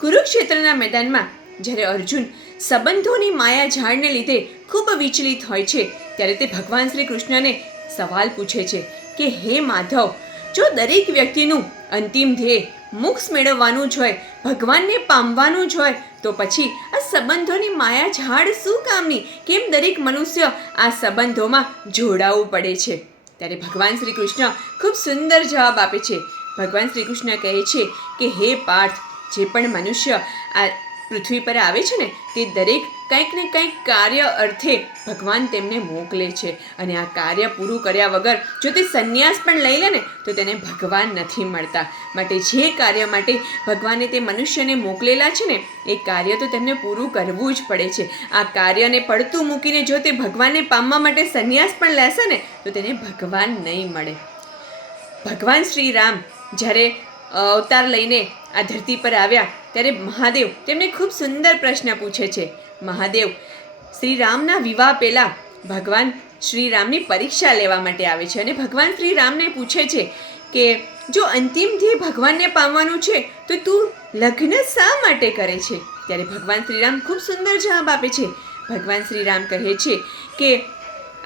કુરુક્ષેત્રના મેદાનમાં જ્યારે અર્જુન સંબંધોની માયા ઝાડને લીધે ખૂબ વિચલિત હોય છે ત્યારે તે ભગવાન શ્રી કૃષ્ણને સવાલ પૂછે છે કે હે માધવ, જો દરેક વ્યક્તિનું અંતિમ ધ્યેય મોક્ષ મેળવવાનું જ હોય, ભગવાનને પામવાનું જ હોય, તો પછી આ સંબંધોની માયા ઝાડ શું કામની? કેમ દરેક મનુષ્ય આ સંબંધોમાં જોડાવું પડે છે? ત્યારે ભગવાન શ્રી કૃષ્ણ ખૂબ સુંદર જવાબ આપે છે. ભગવાન શ્રી કૃષ્ણ કહે છે કે હે પાર્થ, જે પણ મનુષ્ય આ પૃથ્વી પર આવે છે ને તે દરેક કંઈક ને કંઈક કાર્ય અર્થે ભગવાન તેમને મોકલે છે, અને આ કાર્ય પૂરું કર્યા વગર જો તે સંન્યાસ પણ લઈ લે ને તો તેને ભગવાન નથી મળતા. માટે જે કાર્ય માટે ભગવાને તે મનુષ્યને મોકલેલા છે ને એ કાર્ય તો તેમને પૂરું કરવું જ પડે છે. આ કાર્યને પડતું મૂકીને જો તે ભગવાનને પામવા માટે સંન્યાસ પણ લેશે ને તો તેને ભગવાન નહીં મળે. ભગવાન શ્રી રામ જ્યારે અવતાર લઈને આ ધરતી પર આવ્યા ત્યારે મહાદેવ તેમને ખૂબ સુંદર પ્રશ્ન પૂછે છે. મહાદેવ શ્રી રામના વિવાહ પહેલાં ભગવાન શ્રી રામની પરીક્ષા લેવા માટે આવે છે અને ભગવાન શ્રી રામને પૂછે છે કે જો અંતિમ ધ્યેય ભગવાનને પામવાનું છે તો તું લગ્ન શા માટે કરે છે? ત્યારે ભગવાન શ્રી રામ ખૂબ સુંદર જવાબ આપે છે. ભગવાન શ્રી રામ કહે છે કે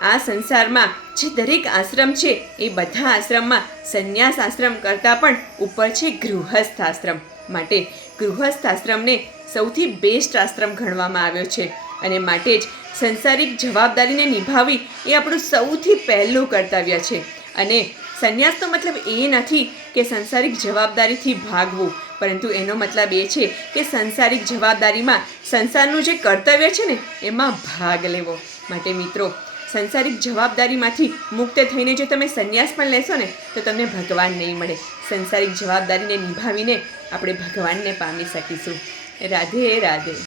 આ સંસારમાં જે દરેક આશ્રમ છે એ બધા આશ્રમમાં સંન્યાસ આશ્રમ કરતાં પણ ઉપર છે ગૃહસ્થ આશ્રમ. માટે ગૃહસ્થ આશ્રમને સૌથી બેસ્ટ આશ્રમ ગણવામાં આવ્યો છે, અને માટે જ સંસારિક જવાબદારીને નિભાવવી એ આપણું સૌથી પહેલું કર્તવ્ય છે. અને સંન્યાસનો મતલબ એ નથી કે સંસારિક જવાબદારીથી ભાગવું, પરંતુ એનો મતલબ એ છે કે સંસારિક જવાબદારીમાં સંસારનું જે કર્તવ્ય છે ને એમાં ભાગ લેવો. માટે મિત્રો, સંસારિક જવાબદારીમાંથી મુક્ત થઈને જો તમે સંન્યાસ પણ લેશો ને તો તમને ભગવાન નહીં મળે. સંસારિક જવાબદારીને નિભાવીને આપણે ભગવાનને પામી શકીશું. રાધે રાધે.